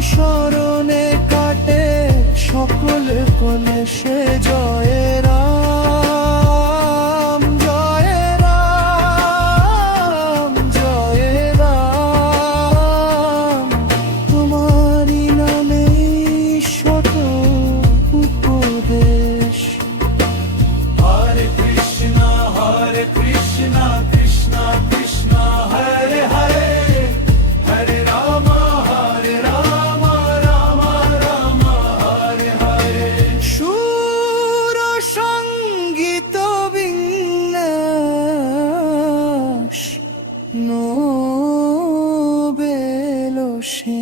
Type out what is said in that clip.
স্মরণে কাটে সকল কলে সে জয়। ocean.